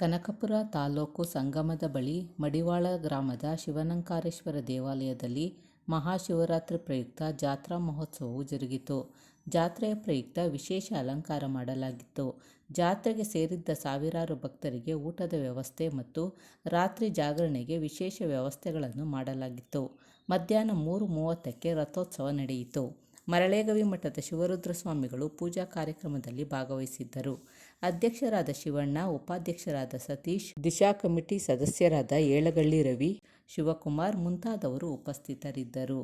ಕನಕಪುರ ತಾಲೂಕು ಸಂಗಮದ ಬಳಿ ಮಡಿವಾಳ ಗ್ರಾಮದ ಶಿವನಂಕಾರೇಶ್ವರ ದೇವಾಲಯದಲ್ಲಿ ಮಹಾಶಿವರಾತ್ರಿ ಪ್ರಯುಕ್ತ ಜಾತ್ರಾ ಮಹೋತ್ಸವವು ಜರುಗಿತು. ಜಾತ್ರೆಯ ಪ್ರಯುಕ್ತ ವಿಶೇಷ ಅಲಂಕಾರ ಮಾಡಲಾಗಿತ್ತು. ಜಾತ್ರೆಗೆ ಸೇರಿದ್ದ ಸಾವಿರಾರು ಭಕ್ತರಿಗೆ ಊಟದ ವ್ಯವಸ್ಥೆ ಮತ್ತು ರಾತ್ರಿ ಜಾಗರಣೆಗೆ ವಿಶೇಷ ವ್ಯವಸ್ಥೆಗಳನ್ನು ಮಾಡಲಾಗಿತ್ತು. ಮಧ್ಯಾಹ್ನ 3:30ಕ್ಕೆ ರಥೋತ್ಸವ ನಡೆಯಿತು. ಮರಳೇಗವಿ ಮಠದ ಶಿವರುದ್ರ ಸ್ವಾಮಿಗಳು ಪೂಜಾ ಕಾರ್ಯಕ್ರಮದಲ್ಲಿ ಭಾಗವಹಿಸಿದ್ದರು. ಅಧ್ಯಕ್ಷರಾದ ಶಿವಣ್ಣ, ಉಪಾಧ್ಯಕ್ಷರಾದ ಸತೀಶ್, ದಿಶಾ ಕಮಿಟಿ ಸದಸ್ಯರಾದ ಏಳಗಳ್ಳಿ ರವಿ, ಶಿವಕುಮಾರ್ ಮುಂತಾದವರು ಉಪಸ್ಥಿತರಿದ್ದರು.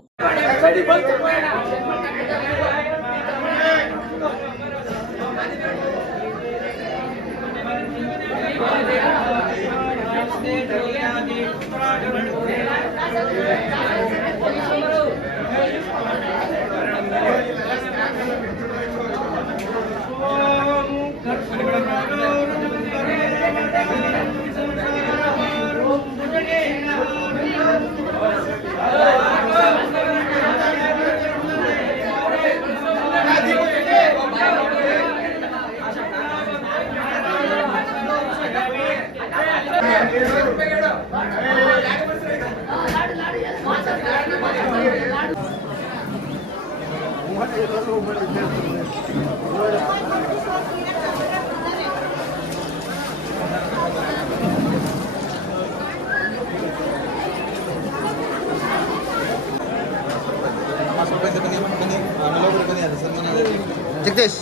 ಜಗದೀಶ್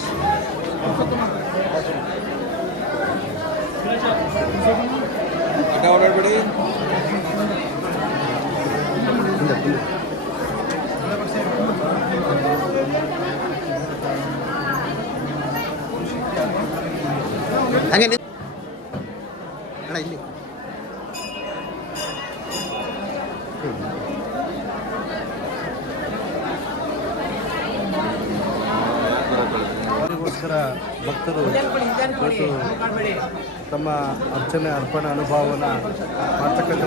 ಅಡ್ಡ ಓಡಾಡ್ಬೇಡಿ. ಹಂಗೆ ಅಣ್ಣ ಇಲ್ಲಿ ಭಕ್ತರು ಇವತ್ತು ತಮ್ಮ ಅರ್ಚನೆ ಅರ್ಪಣೆ ಅನುಭವವನ್ನು ಮಾಡ್ತಕ್ಕಂಥ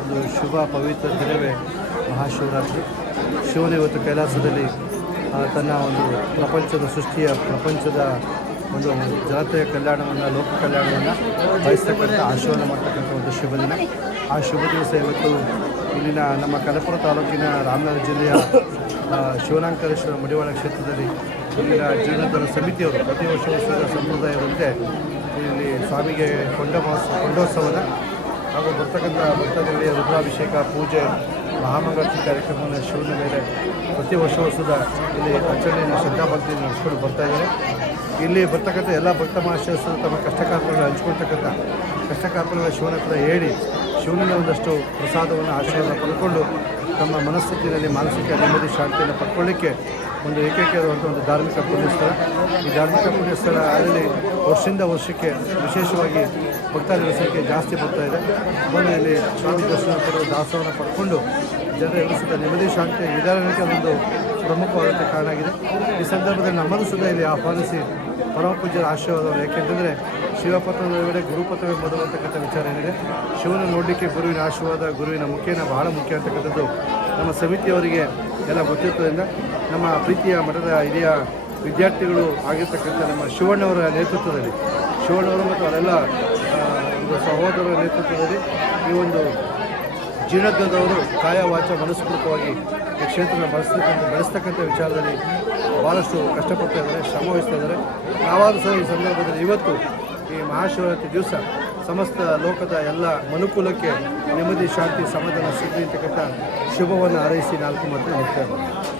ಒಂದು ಶುಭ ಪವಿತ್ರ ದಿನವೇ ಮಹಾಶಿವರಾತ್ರಿ. ಶಿವನು ಇವತ್ತು ಕೈಲಾಸದಲ್ಲಿ ತನ್ನ ಒಂದು ಪ್ರಪಂಚದ ಒಂದು ಜನತೆಯ ಕಲ್ಯಾಣವನ್ನು, ಲೋಕ ಕಲ್ಯಾಣವನ್ನು ಬಯಸ್ತಕ್ಕಂಥ ಆಶಯವನ್ನು ಮಾಡ್ತಕ್ಕಂಥ ಒಂದು ಶುಭ ದಿನ. ಆ ಶುಭ ದಿವಸ ಇವತ್ತು ಇಲ್ಲಿನ ನಮ್ಮ ಕನಕಪುರ ತಾಲೂಕಿನ ರಾಮನಗರ ಜಿಲ್ಲೆಯ ಶಿವನಂಕಾರೇಶ್ವರ ಮಡಿವಾಳ ಕ್ಷೇತ್ರದಲ್ಲಿ ಇಲ್ಲಿನ ಜೀರ್ಣೋದ್ಧಾರ ಸಮಿತಿಯವರು ಪ್ರತಿ ವರ್ಷದ ಸಂಪ್ರದಾಯದಂತೆ ಇಲ್ಲಿ ಸ್ವಾಮಿಗೆ ಕೊಂಡೋತ್ಸವದ ಹಾಗೂ ಬರ್ತಕ್ಕಂಥ ಭಕ್ತರಿಗೆ ರುದ್ರಾಭಿಷೇಕ, ಪೂಜೆ, ಮಹಾಮಂಗಳಾರತಿ ಕಾರ್ಯಕ್ರಮವನ್ನು ಶಿವನ ಮೇಲೆ ಪ್ರತಿ ವರ್ಷದ ಇಲ್ಲಿ ಆಚರಣೆಯನ್ನು ಶ್ರದ್ಧಾಭಕ್ತಿಯನ್ನು ನಡೆಸ್ಕೊಂಡು ಬರ್ತಾಯಿದ್ದಾರೆ. ಇಲ್ಲಿ ಬರ್ತಕ್ಕಂಥ ಎಲ್ಲ ಭಕ್ತ ಮಹಾಶಯರು ತಮ್ಮ ಕಷ್ಟಕಾರ್ಪಗಳನ್ನು ಹಂಚ್ಕೊಳ್ತಕ್ಕಂಥ ಕಷ್ಟಕಾರ್ಪಗಳ ಶಿವನ ಹತ್ರ ಹೇಳಿ ಶಿವನಿಂದ ಒಂದಷ್ಟು ಪ್ರಸಾದವನ್ನು ಆಶೀರ್ವಾದ ಪಡ್ಕೊಂಡು ತಮ್ಮ ಮನಸ್ಥಿತಿಯಲ್ಲಿ ಮಾನಸಿಕ ನೆಮ್ಮದಿ ಶಾಂತಿಯನ್ನು ಪಡ್ಕೊಳ್ಳಿಕ್ಕೆ ಒಂದು ಏಕೈಕವಾದಂಥ ಒಂದು ಧಾರ್ಮಿಕ ಪುಣ್ಯಸ್ಥಳ. ಈ ಧಾರ್ಮಿಕ ಪುಣ್ಯಸ್ಥಳ ಅದರಲ್ಲಿ ವರ್ಷದಿಂದ ವರ್ಷಕ್ಕೆ ವಿಶೇಷವಾಗಿ ಭಕ್ತಾದಿಗಳ ಸಂಖ್ಯೆ ಜಾಸ್ತಿ ಬರ್ತಾಯಿದೆ. ಬಂದು ಇಲ್ಲಿ ಸ್ವಾಮಿ ದರ್ಶನ ಪಡೆದು ದಾಸವನ್ನು ಪಡ್ಕೊಂಡು ಜನರ ಸುತ್ತ ನೆಮ್ಮದಿ ಶಾಂತಿ ವಿಧಾನಕ್ಕೆ ಒಂದು ಪ್ರಮುಖವಾದಂಥ ಕಾರಣ ಆಗಿದೆ. ಈ ಸಂದರ್ಭದಲ್ಲಿ ನಮ್ಮನ್ನು ಸುದ ಇಲ್ಲಿ ಆಹ್ವಾನಿಸಿ ಪರಮ ಪೂಜ್ಯರ ಆಶೀರ್ವಾದವರು, ಏಕೆಂತಂದರೆ ಶಿವಪತ್ರದ ವೇಳೆ ಗುರುಪತ್ರವೇ ಮೊದಲು ಅಂತಕ್ಕಂಥ ವಿಚಾರ ಏನಿದೆ. ಶಿವನ ನೋಡಲಿಕ್ಕೆ ಗುರುವಿನ ಆಶೀರ್ವಾದ, ಗುರುವಿನ ಮುಖೇನ ಬಹಳ ಮುಖ್ಯ ಅಂತಕ್ಕಂಥದ್ದು ನಮ್ಮ ಸಮಿತಿಯವರಿಗೆ ಎಲ್ಲ ಗೊತ್ತಿರೋದ್ರಿಂದ ನಮ್ಮ ಪ್ರೀತಿಯ ಮಠದ ಹಿರಿಯ ವಿದ್ಯಾರ್ಥಿಗಳು ಆಗಿರ್ತಕ್ಕಂಥ ನಮ್ಮ ಶಿವಣ್ಣವರ ನೇತೃತ್ವದಲ್ಲಿ, ಶಿವಣ್ಣವರು ಮತ್ತು ಅವರೆಲ್ಲ ಸಹೋದರರ ನೇತೃತ್ವದಲ್ಲಿ ಈ ಒಂದು ಜೀರ್ಣೋದ್ಧಾರದವರು ಕಾಯ ವಾಚ ಮನಸ್ಫೂರ್ತಿಯಾಗಿ ಈ ಕ್ಷೇತ್ರನ ಬೆಳೆಸ್ತಕ್ಕಂಥ ವಿಚಾರದಲ್ಲಿ ಭಾಳಷ್ಟು ಕಷ್ಟಪಡ್ತಾ ಇದ್ದಾರೆ, ಶ್ರಮ ವಹಿಸ್ತಾ ಇದ್ದಾರೆ. ನಾವಾದರೂ ಸಹ ಈ ಸಂದರ್ಭದಲ್ಲಿ ಇವತ್ತು ಈ ಮಹಾಶಿವರಾತ್ರಿ ದಿವಸ ಸಮಸ್ತ ಲೋಕದ ಎಲ್ಲ ಮನುಕುಲಕ್ಕೆ ನೆಮ್ಮದಿ, ಶಾಂತಿ, ಸಮಾಧಾನ ಸಿಗಲಿ ಅಂತಕ್ಕಂಥ ಶುಭವನ್ನು ಹಾರೈಸಿ 4 ಮಾತು ಮುಕ್ತಾಯ ಮಾಡ್ತಾರೆ.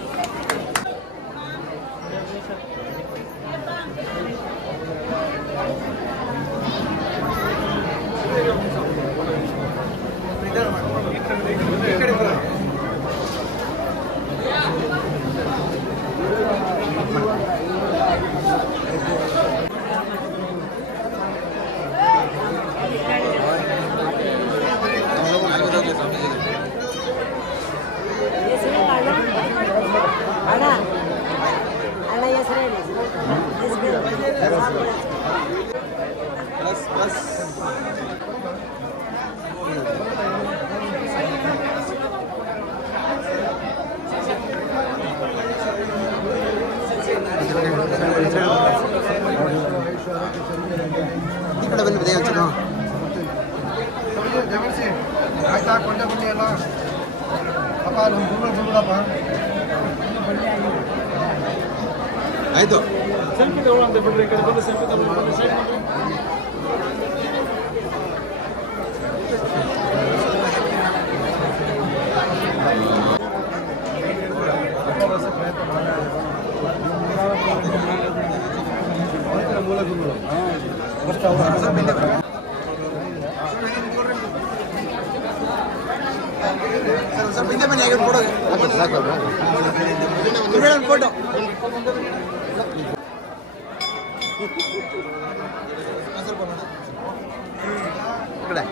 ಈ ಕಡೆ ಬನ್ನಿ, ಕೊಂಡೆ ಬನ್ನಿ ಅಲ್ಲ ಅಪ್ಪ ನಮ್ಮ ಗುರುಗಳು ಬಂದ್ಬಿಡಪ್ಪ ಆಯಿತು ಸೆಲ್ಫಿ ತಗೊಳ್ಳಂತ ಬಿಡ್ರಿ ಈ ಕಡೆ ಬಂದು ಸೆಲ್ಫಿ ತಗೊಳ್ಳಿ ಸೈಡ್ ಮಾಡಿ ಮೂಲ ಗುರುಗಳು ಸ್ವಲ್ಪ ಹಿಂದೆ ಬನ್ನಿ ಫೋಟೋ ಕಡೆ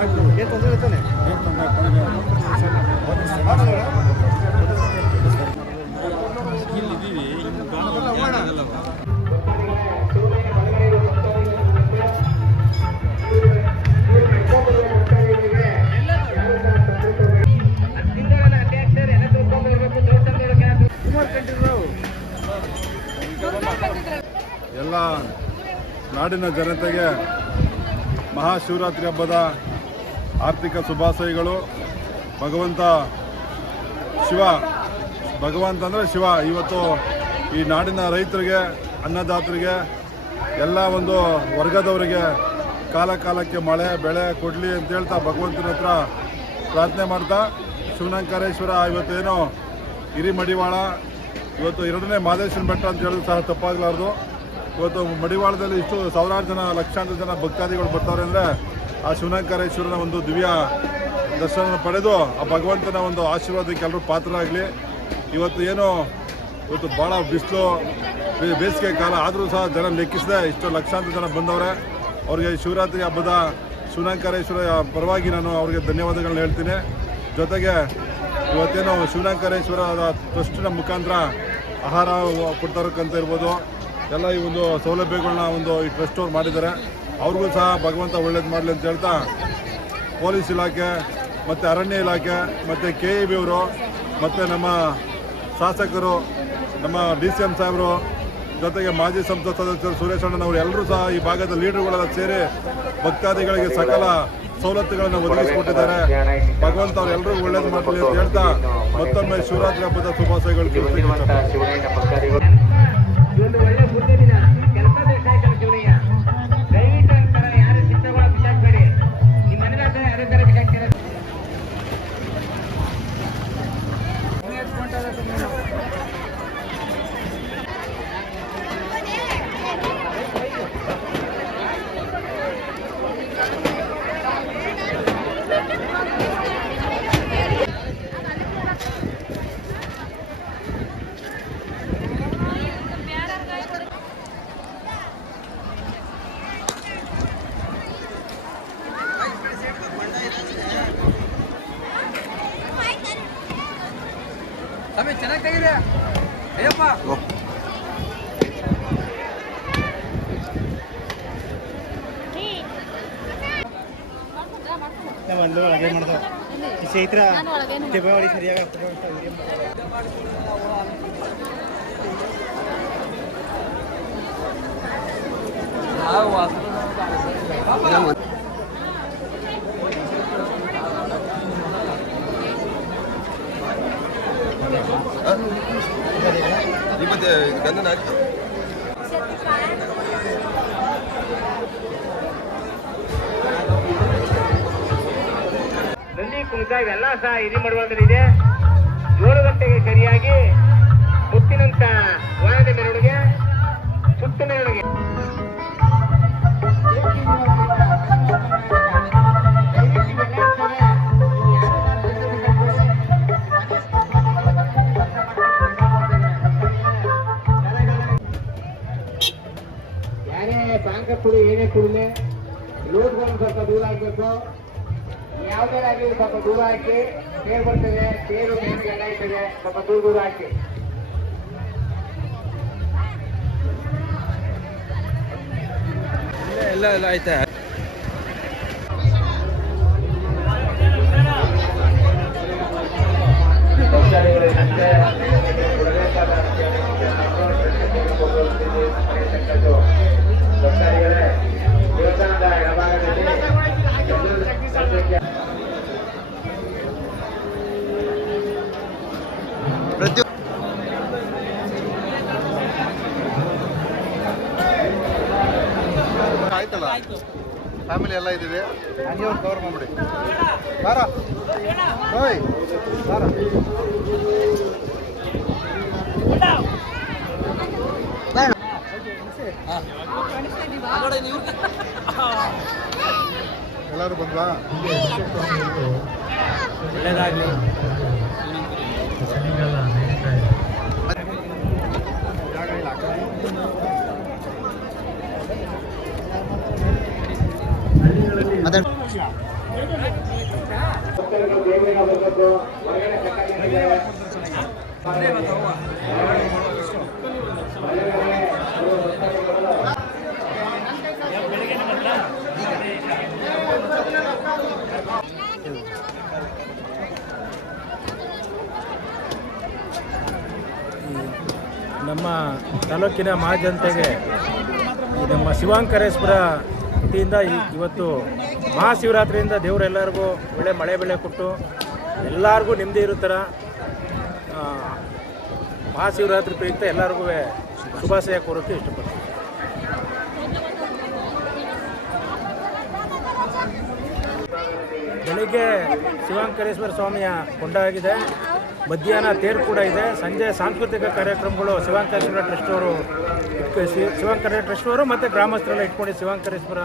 ಆಯ್ತು ಏನು ತೊಂದರೆ ತಾನೆ ಎಲ್ಲ ನಾಡಿನ ಜನತೆಗೆ ಮಹಾಶಿವರಾತ್ರಿ ಹಬ್ಬದ ಆರ್ಥಿಕ ಶುಭಾಶಯಗಳು. ಭಗವಂತ ಅಂದರೆ ಶಿವ ಇವತ್ತು ಈ ನಾಡಿನ ರೈತರಿಗೆ, ಅನ್ನದಾತರಿಗೆ, ಎಲ್ಲ ಒಂದು ವರ್ಗದವರಿಗೆ ಕಾಲಕ್ಕೆ ಮಳೆ ಬೆಳೆ ಕೊಡಲಿ ಅಂತ ಹೇಳ್ತಾ ಭಗವಂತನ ಹತ್ರ ಪ್ರಾರ್ಥನೆ ಮಾಡ್ತಾ, ಶಿವನಂಕಾರೇಶ್ವರ ಇವತ್ತೇನೋ ಹಿರಿಮಡಿವಾಳ, ಇವತ್ತು 2ನೇ ಮಾದೇಶ್ವರನ ಬೆಟ್ಟ ಅಂತ ಹೇಳಿದ್ರು ಸಹ ತಪ್ಪಾಗಲಾರ್ದು. ಇವತ್ತು ಮಡಿವಾಳದಲ್ಲಿ ಇಷ್ಟು ಸಾವಿರಾರು ಜನ, ಲಕ್ಷಾಂತರ ಜನ ಭಕ್ತಾದಿಗಳು ಬರ್ತಾರೆ ಅಂದರೆ ಆ ಶಿವನಂಕಾರೇಶ್ವರನ ಒಂದು ದಿವ್ಯ ದರ್ಶನ ಪಡೆದು ಆ ಭಗವಂತನ ಒಂದು ಆಶೀರ್ವಾದಕ್ಕೆ ಎಲ್ಲರೂ ಪಾತ್ರರಾಗಲಿ. ಇವತ್ತು ಭಾಳ ಬಿಸಿಲು, ಬೇಸಿಗೆ ಕಾಲ ಆದರೂ ಸಹ ಜನ ಲೆಕ್ಕಿಸದೆ ಇಷ್ಟು ಲಕ್ಷಾಂತರ ಜನ ಬಂದವರೆ. ಅವ್ರಿಗೆ ಶಿವರಾತ್ರಿ ಹಬ್ಬದ ಶಿವನಂಕಾರೇಶ್ವರ ಪರವಾಗಿ ನಾನು ಅವ್ರಿಗೆ ಧನ್ಯವಾದಗಳನ್ನ ಹೇಳ್ತೀನಿ. ಜೊತೆಗೆ ಇವತ್ತೇನು ಶಿವನಂಕಾರೇಶ್ವರದ ಟ್ರಸ್ಟಿನ ಮುಖಾಂತರ ಆಹಾರ ಕೊಡ್ತಾರಕ್ಕಂತ ಇರ್ಬೋದು, ಎಲ್ಲ ಈ ಒಂದು ಸೌಲಭ್ಯಗಳನ್ನ ಈ ಟ್ರಸ್ಟ್ ಅವ್ರು ಮಾಡಿದ್ದಾರೆ. ಅವ್ರಿಗೂ ಸಹ ಭಗವಂತ ಒಳ್ಳೇದು ಮಾಡಲಿ ಅಂತ ಹೇಳ್ತಾ, ಪೊಲೀಸ್ ಇಲಾಖೆ ಮತ್ತು ಅರಣ್ಯ ಇಲಾಖೆ ಮತ್ತು KEB ಅವರು ಮತ್ತು ನಮ್ಮ ಶಾಸಕರು, ನಮ್ಮ DCM ಸಾಹೇಬರು, ಜೊತೆಗೆ ಮಾಜಿ ಸಂಸತ್ ಸದಸ್ಯರು ಸುರೇಶ್ ಅಣ್ಣನವರು ಎಲ್ಲರೂ ಸಹ ಈ ಭಾಗದ ಲೀಡರ್ಗಳೆಲ್ಲ ಸೇರಿ ಭಕ್ತಾದಿಗಳಿಗೆ ಸಕಲ ಸವಲತ್ತುಗಳನ್ನು ಒದಗಿಸಿಕೊಟ್ಟಿದ್ದಾರೆ. ಭಗವಂತ ಅವರೆಲ್ಲರೂ ಒಳ್ಳೇದು ಮಾಡಲಿ ಅಂತ ಹೇಳ್ತಾ ಮತ್ತೊಮ್ಮೆ ಶಿವರಾತ್ರಿ ಹಬ್ಬದ ಶುಭಾಶಯಗಳು ತಿಳಿಸ್ತೀನಿ. ಚೆನ್ನಾಗಿ ತೆಗಿದೆ ಅಯ್ಯಪ್ಪ. ಒಳಗೆ ಮಾಡ್ತಾವ ಚೈತ್ರ ದೀಪಾವಳಿ ಸರಿಯಾಗಿ ನಂದಿ ಕುಣಿತ ಇವೆಲ್ಲ ಸಹ ಹಿರಿಮಡಿವಾಳದಲ್ಲಿದೆ. 7 ಗಂಟೆಗೆ ಸರಿಯಾಗಿ ಮುತ್ತಿನಂತ ವಾಹನದ ಮೆರವಣಿಗೆ, ಸುತ್ತ ಮೆರವಣಿಗೆ. ಯಾರೇ ಪಾಂಕ ಕುಡಿ ಏನೇ ಕುಡಿಲೆ ಲೋಡ್ಗಳನ್ನು ಸ್ವಲ್ಪ ದೂರ ಆಗಬೇಕು. ಯಾವುದೇ ಆಗಲಿ ಸ್ವಲ್ಪ ದೂರ ಹಾಕಿ. ತೇರು ಬರ್ತದೆ, ತೇರು ಮೇಲೆ ಎಲ್ಲ ಇರ್ತದೆ, ಸ್ವಲ್ಪ ದೂರ ಹಾಕಿ. ಎಲ್ಲ ಆಯ್ತಾ? ದೇವಸ್ಥಾನದ ಎಡಭಾಗದಲ್ಲಿ ಆಯ್ತಲ್ಲ, ಫ್ಯಾಮಿಲಿ ಎಲ್ಲ ಇದ್ದೀವಿ. ಹಂಗೆ ಒಂದು ಕವರ್ ಮಾಡ್ಬಿಡಿ. ಬಾರ ಓಯ್ ಬಾರ. ಎಲ್ಲರೂ ಬಂದ್ವಾ? ಒಳ್ಳೇದಾಗಲಿ. ನಮ್ಮ ತಾಲೂಕಿನ ಮಹಾಜನತೆಗೆ ನಮ್ಮ ಶಿವಾಂಕರೇಶ್ವರ ವತಿಯಿಂದ ಇವತ್ತು ಮಹಾಶಿವರಾತ್ರಿಯಿಂದ ದೇವರೆಲ್ಲರಿಗೂ ಒಳ್ಳೆ ಮಳೆ ಬೆಳೆ ಕೊಟ್ಟು ಎಲ್ಲರಿಗೂ ನೆಮ್ಮದಿ ಇರೋ ಥರ ಮಹಾಶಿವರಾತ್ರಿ ಪ್ರಯುಕ್ತ ಎಲ್ಲರಿಗೂ ಶುಭಾಶಯ ಕೋರೋಕ್ಕೆ ಇಷ್ಟಪಡ್ತೀನಿ. ಬೆಳಿಗ್ಗೆ ಶಿವಾಂಕರೇಶ್ವರ ಸ್ವಾಮಿಯ ಕೊಂಡ ಆಗಿದೆ. ಮಧ್ಯಾಹ್ನ ತೇರು ಕೂಡ ಇದೆ. ಸಂಜೆ ಸಾಂಸ್ಕೃತಿಕ ಕಾರ್ಯಕ್ರಮಗಳು ಶಿವಾಂಕರೇಶ್ವರ ಟ್ರಸ್ಟ್ ಅವರು ಮತ್ತು ಗ್ರಾಮಸ್ಥರೆಲ್ಲ ಇಟ್ಕೊಂಡು ಶಿವಾಂಕರೇಶ್ವರ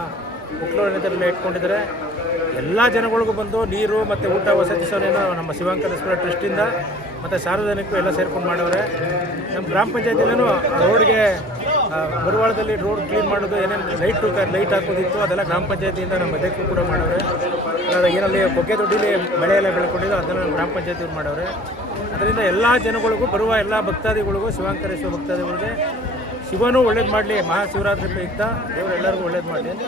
ಉಕ್ಲೋಣದಲ್ಲೆಲ್ಲ ಇಟ್ಕೊಂಡಿದ್ದಾರೆ. ಎಲ್ಲ ಜನಗಳಿಗೂ ಬಂದು ನೀರು ಮತ್ತು ಊಟ ವಸತಿ ಸೌಲಭ್ಯ ನಮ್ಮ ಶಿವಾಂಕರೇಶ್ವರ ಟ್ರಸ್ಟಿಂದ ಮತ್ತು ಸಾರ್ವಜನಿಕರು ಎಲ್ಲ ಸೇರ್ಕೊಂಡು ಮಾಡವ್ರೆ. ನಮ್ಮ ಗ್ರಾಮ ಪಂಚಾಯತಿಯಲ್ಲೂ ರೋಡ್ಗೆ ಮರುವಾಳದಲ್ಲಿ ರೋಡ್ ಕ್ಲೀನ್ ಮಾಡೋದು, ಏನೇನು ಲೈಟ್ ಹಾಕೋದಿತ್ತು ಅದೆಲ್ಲ ಗ್ರಾಮ ಪಂಚಾಯತಿಯಿಂದ ನಮ್ಮ ಅಧ್ಯಕ್ಷರು ಕೂಡ ಮಾಡವ್ರೆ. ಏನಲ್ಲಿ ಬೊಗ್ಗೆ ದೊಡ್ಡಿಲಿ ಬೆಳೆ ಎಲ್ಲ ಬೆಳ್ಕೊಂಡಿದ್ದು ಅದನ್ನು ಗ್ರಾಮ ಪಂಚಾಯತಿಯವ್ರು ಮಾಡವ್ರೆ. ಅದರಿಂದ ಎಲ್ಲ ಜನಗಳಿಗೂ, ಬರುವ ಎಲ್ಲ ಭಕ್ತಾದಿಗಳಿಗೂ, ಶಿವಾಂಕರೇಶ್ವರ ಭಕ್ತಾದಿಗಳಿಗೆ ಶಿವನೂ ಒಳ್ಳೇದು ಮಾಡಲಿ. ಮಹಾಶಿವರಾತ್ರಿ ಪ್ರಯುಕ್ತ ದೇವರು ಎಲ್ಲರಿಗೂ ಒಳ್ಳೇದು ಮಾಡಲಿ ಅಂತ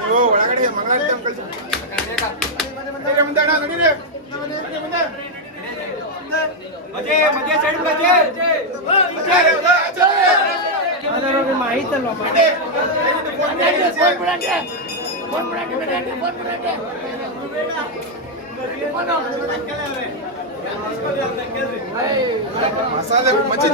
ನೀವು ಒಳಗಡೆ ಮಂಗಳಾರತಿ ಮಸಾಲೆ ಮಚ್ಚಿ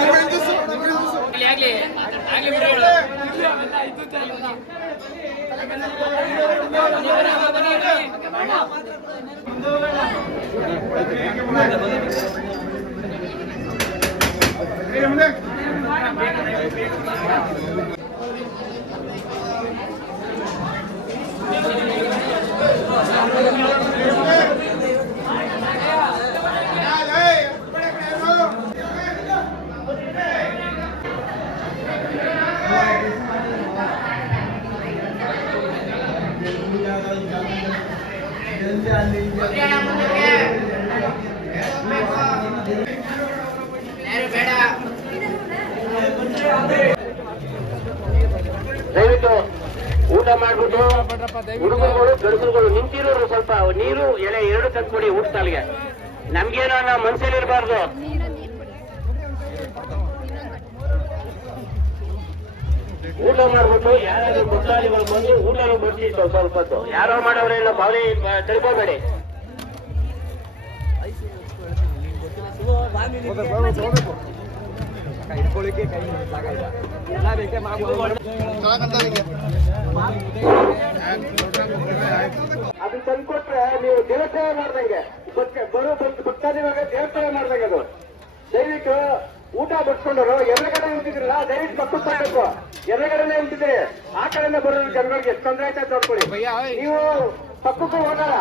ದಯವಿಟ್ಟು ಊಟ ಮಾಡ್ಬಿಟ್ಟು ಹುಡುಗರುಗಳು ಗಡುಗರುಗಳು ನಿಂತಿರೋರು ಸ್ವಲ್ಪ ನೀರು ಎಲೆ ಎರಡು ತಂದ್ಕೊಡಿ ಊಟ ತಾಲಿಗೆ. ನಮ್ಗೇನೋ ನಮ್ಮ ಮನಸ್ಸಲ್ಲಿ ಇರಬಾರ್ದು. ಊಟ ಮಾಡ್ಬಿಟ್ಟು ಯಾರಾದ್ರೂ ಭಕ್ತಾದಿಗಳು ಬಂದು ಊಟನೂ ಬಡಿಸಿ ಸ್ವಲ್ಪ ಹೊತ್ತು. ಯಾರೋ ಮಾಡೋರೆಲ್ಲ ಭಾವನೆ ತಿಳ್ಕೊಬೇಡಿ. ಅದು ತಂದ್ಕೊಟ್ರೆ ನೀವು ದೇವಸ್ಥಾನ ಮಾಡ್ದಂಗೆ, ಬರೋ ಭಕ್ತಾದಿಗಳಿಗೆ ದೇವಸ್ಥಾನ ಮಾಡ್ದಂಗೆ. ಅದು ದಯವಿಟ್ಟು ಊಟ ಬಡ್ಸ್ಕೊಂಡರು ಎದುರುಗಡೆ ನಿಂತಿದ್ರಲ್ಲ, ದಯವಿಟ್ಟು ಪಕ್ಕಕ್ಕೆ ಬರಬೇಕು. ಎದುರುಗಡೆನೆ ನಿಂತಿದ್ರಿ, ಆ ಕಡೆಯಿಂದ ಬರೋರು ಜನಗಳಿಗೆ ಎಷ್ಟು ತೊಂದರೆ ಆಯ್ತಾ ನೋಡ್ಕೊಳ್ಳಿ. ನೀವು ಪಕ್ಕಕ್ಕೂ ಹೋಗಲ್ಲ.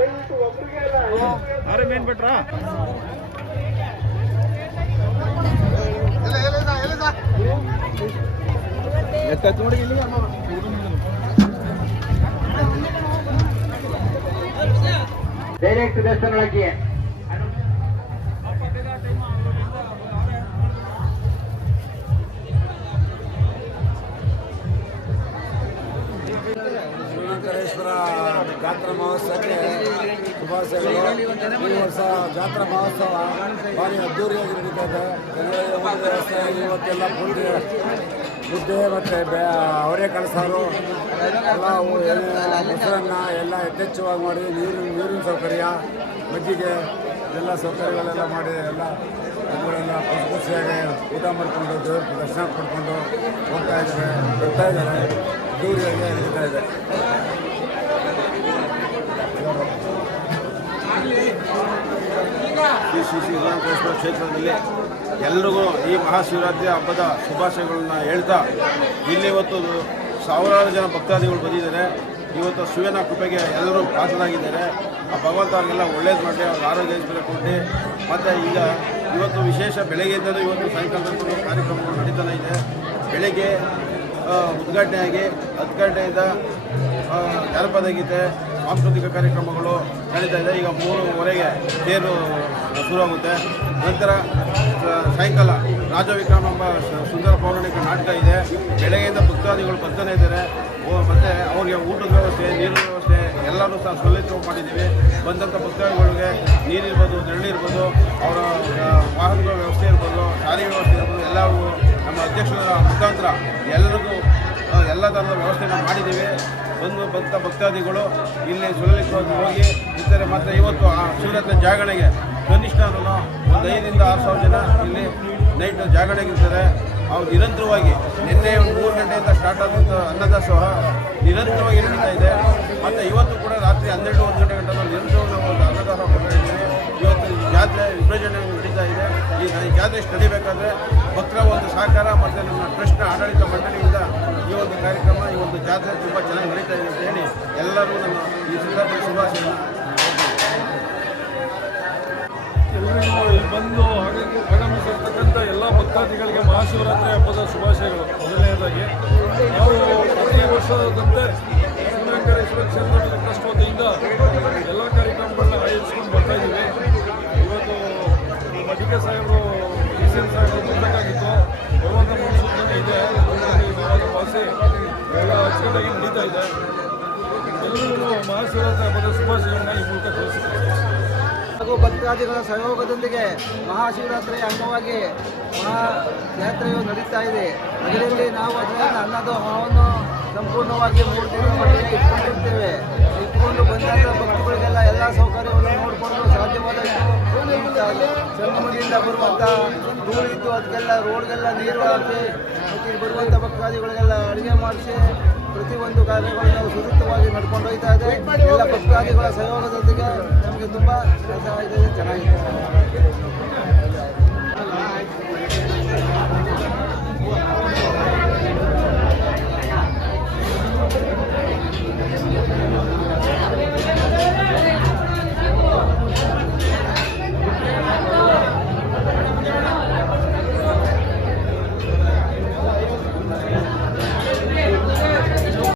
ದಯವಿಟ್ಟು ಒಬ್ಬರಿಗೆ ಅಲ್ಲ. ಡೈರೆಕ್ಟ್ ದರ್ಶನಕ್ಕೆ ಶಿವಶಂಕರೇಶ್ವರ ಜಾತ್ರಾ ಮಹೋತ್ಸವಕ್ಕೆ ಶುಭಾಶಯಗಳು. ಈ ವರ್ಷ ಜಾತ್ರಾ ಮಹೋತ್ಸವ ಭಾರಿ ಅದ್ದೂರಿಯಾಗಿ ನಡೀತಾ ಇದೆ. ಜನಗಳಿಗೆ ಊಟದ ವ್ಯವಸ್ಥೆ ಇವತ್ತೆಲ್ಲ ಮುದ್ದೆ ಮತ್ತು ಅವರೆಕಾಳು ಸಾರು ಎಲ್ಲ ಮೊಸರನ್ನ ಎಲ್ಲ ಯಥೇಚ್ಛವಾಗಿ ಮಾಡಿ ನೀರಿನ ಸೌಕರ್ಯ, ಮಜ್ಜಿಗೆ ಎಲ್ಲ ಸೌಕರ್ಯಗಳೆಲ್ಲ ಮಾಡಿ ಎಲ್ಲ ಜನಗಳೆಲ್ಲ ಖುಷಿಯಾಗಿ ಊಟ ಮಾಡಿಕೊಂಡು ದೇವ್ರ ದರ್ಶನ ಪಡ್ಕೊಂಡು ಬರ್ತಾ ಇದ್ದಾರೆ. ಅದ್ದೂರಿಯಾಗಿ ನಡೀತಾ ಇದೆ. ಶ್ರೀ ಶಿವಶಂಕರೇಶ್ವರ ಕ್ಷೇತ್ರದಲ್ಲಿ ಎಲ್ರಿಗೂ ಈ ಮಹಾಶಿವರಾತ್ರಿ ಹಬ್ಬದ ಶುಭಾಶಯಗಳನ್ನ ಹೇಳ್ತಾ, ಇಲ್ಲಿ ಇವತ್ತು ಸಾವಿರಾರು ಜನ ಭಕ್ತಾದಿಗಳು ಬಂದಿದ್ದಾರೆ. ಇವತ್ತು ಶಿವನ ಕೃಪೆಗೆ ಎಲ್ಲರೂ ಪಾತ್ರರಾಗಿದ್ದಾರೆ. ಆ ಭಗವಂತ ಅವ್ರಿಗೆಲ್ಲ ಒಳ್ಳೇದು ಮಾಡಿ ಅವ್ರ ಆರೋಗ್ಯ ಐಶ್ವರ್ಯ ಕೊಟ್ಟು, ಮತ್ತು ಈಗ ಇವತ್ತು ವಿಶೇಷ ಬೆಳಗ್ಗೆಯಿಂದಲೂ ಇವತ್ತು ಸಾಯಂಕಾಲದ ಕಾರ್ಯಕ್ರಮಗಳು ನಡೀತಾನೆ ಇದೆ. ಬೆಳಗ್ಗೆ ಉದ್ಘಾಟನೆ ಆಗಿ 10 ಗಂಟೆಯಿಂದ ಜಾನಪದ ಗೀತೆ, ಸಾಂಸ್ಕೃತಿಕ ಕಾರ್ಯಕ್ರಮಗಳು ನಡೀತಾ ಇದೆ. ಈಗ 3:30ಗೆ ತೇರು ಶುರುವಾಗುತ್ತೆ. ನಂತರ ಸಾಯಂಕಾಲ ರಾಜವಿಕ್ರಮ ಎಂಬ ಸುಂದರ ಪೌರಾಣಿಕ ನಾಟಕ ಇದೆ. ಬೆಳಗ್ಗೆಯಿಂದ ಭಕ್ತಾದಿಗಳು ಬರ್ತಾನೆ ಇದ್ದಾರೆ. ಮತ್ತು ಅವ್ರಿಗೆ ಊಟದ ವ್ಯವಸ್ಥೆ, ನೀರಿನ ವ್ಯವಸ್ಥೆ ಎಲ್ಲರೂ ಸಹ ಸೌಲಭ್ಯ ಮಾಡಿದ್ದೀವಿ. ಬಂದಂಥ ಭಕ್ತಾದಿಗಳಿಗೆ ನೀರಿರ್ಬೋದು, ನೆರಳಿರ್ಬೋದು, ಅವರ ವಾಹನಗಳ ವ್ಯವಸ್ಥೆ ಇರ್ಬೋದು, ಸಾರಿಗೆ ವ್ಯವಸ್ಥೆ ಇರ್ಬೋದು, ಎಲ್ಲವೂ ನಮ್ಮ ಅಧ್ಯಕ್ಷರ ಮುಖಾಂತರ ಎಲ್ಲರಿಗೂ ಎಲ್ಲ ಥರದ ವ್ಯವಸ್ಥೆನ ಮಾಡಿದ್ದೀವಿ. ಬಂದ ಭಕ್ತಾದಿಗಳು ಇಲ್ಲಿ ಸುಲಲಿತವಾಗಿ ಹೋಗಿ ಇರ್ತಾರೆ. ಮತ್ತು ಇವತ್ತು ಆ ಶಿವರಾತ್ರಿ ಜಾಗರಣೆಗೆ ಕನಿಷ್ಠ ಒಂದು 5,000 to 6,000 ಜನ ಇಲ್ಲಿ ನೈಟ್ ಜಾಗರಣೆಗಿರ್ತಾರೆ. ಅವ್ರು ನಿರಂತರವಾಗಿ ನಿನ್ನೆ 3 ಗಂಟೆಯಿಂದ ಸ್ಟಾರ್ಟ್ ಆದಂಥ ಅನ್ನದಾಸೋಹ ನಿರಂತರವಾಗಿ ನಡೀತಾ ಇದೆ. ಮತ್ತು ಇವತ್ತು ಕೂಡ ರಾತ್ರಿ 12-1 ಗಂಟೆ ನಿರಂತರವಾಗಿ ನಾವು ಒಂದು ಅನ್ನದಾಸೋಹ ಕೊಟ್ಟಿದ್ದೀವಿ. ಇವತ್ತು ಜಾತ್ರೆ ವಿಭಜನೆ ನಡೀತಾ ಇದೆ. ಈ ಜಾತ್ರೆ ನಡೀಬೇಕಾದ್ರೆ ಭಕ್ತರ ಒಂದು ಸಹಕಾರ ಮತ್ತು ನಮ್ಮ ಟ್ರಸ್ಟ್ನ ಆಡಳಿತ ಮಂಡಳಿಯಿಂದ ಈ ಒಂದು ಕಾರ್ಯಕ್ರಮ, ಈ ಒಂದು ಜಾತ್ರೆ ತುಂಬ ಚೆನ್ನಾಗಿ ನಡೀತಾ ಇದೆ ಅಂತ ಹೇಳಿ ಎಲ್ಲರೂ ನಮ್ಮ ಈ ಶಿವರಾತ್ರಿ ಶುಭಾಶಯ. ಎಲ್ಲರಿಗೂ ಇಲ್ಲಿ ಬಂದು ಆಗಮಿಸಿರ್ತಕ್ಕಂಥ ಎಲ್ಲ ಭಕ್ತಾದಿಗಳಿಗೆ ಮಹಾಶಿವರಾತ್ರಿ ಹಬ್ಬದ ಶುಭಾಶಯಗಳು. ಮೊದಲನೇದಾಗಿ ನಾವು ಪ್ರತಿ ವರ್ಷದಂತೆ ಶಿವಶಂಕರೇಶ್ವರ ಕ್ಷೇತ್ರದ ಟ್ರಸ್ಟ್ ವತಿಯಿಂದ ಎಲ್ಲ ಕಾರ್ಯಕ್ರಮಗಳನ್ನ ಆಯೋಜಿಸ್ಕೊಂಡು ಬರ್ತಾ ಇದ್ದೀವಿ. ಇವತ್ತು ನಮ್ಮ ಡಿ ಕೆ ಸಾಹೇಬರು ಡಿಸಿಎಂ ಸಾಹೇಬರು ಬರಬೇಕಾಗಿತ್ತು. ಬರುವಂಥ ಮುನ್ಸೂಚನೆ ಇದೆ. ನಾವಾಗ ಭಾಷೆ ಎಲ್ಲ ಅಚ್ಚುಕಟ್ಟಾಗಿ ನಡೀತಾ ಇದೆ. ಎಲ್ಲರಿಗೂ ಮಹಾಶಿವರಾತ್ರಿ ಹಬ್ಬದ ಶುಭಾಶಯಗಳನ್ನ ಈ ಮೂಲಕ ತಿಳಿಸಿದ್ದಾರೆ. ಹಾಗೂ ಭಕ್ತಾದಿಗಳ ಸಹಯೋಗದೊಂದಿಗೆ ಮಹಾಶಿವರಾತ್ರಿಯ ಅಂಗವಾಗಿ ಮಹಾಯಾತ್ರೆಯು ನಡೀತಾ ಇದೆ. ಅದರಲ್ಲಿ ನಾವು ಅನ್ನದಾಸೋಹವನ್ನು ಸಂಪೂರ್ಣವಾಗಿ 3 ದಿನದ ಮಟ್ಟಿಗೆ ಇಟ್ಕೊಂಡಿರ್ತೇವೆ. ಇಟ್ಕೊಂಡು ಬಂದಂಥ ಭಕ್ತಗಳಿಗೆಲ್ಲ ಎಲ್ಲ ಸೌಕರ್ಯವನ್ನು ನೋಡಿಕೊಂಡು ಸಾಧ್ಯವಾದಷ್ಟು ಸಂಗಮದಿಂದ ಬರುವಂಥ ಧೂಳಿದ್ದು ಅದಕ್ಕೆಲ್ಲ ರೋಡ್ಗೆಲ್ಲ ನೀರು ಹಾಕಿ ಮತ್ತು ಬರುವಂಥ ಭಕ್ತಾದಿಗಳಿಗೆಲ್ಲ ಅಡುಗೆ ಮಾಡಿಸಿ ಪ್ರತಿಯೊಂದು ಕಾರ್ಯಗಳನ್ನು ಸುಸೂತ್ರವಾಗಿ ನಡ್ಕೊಂಡು ಹೋಗ್ತಾ ಇದೆ. ಎಲ್ಲ ಭಕ್ತಾದಿಗಳ ಸಹಯೋಗದೊಂದಿಗೆ ನಮಗೆ ತುಂಬ ಕೆಲಸ ಇದೆ, ಚೆನ್ನಾಗಿದೆ.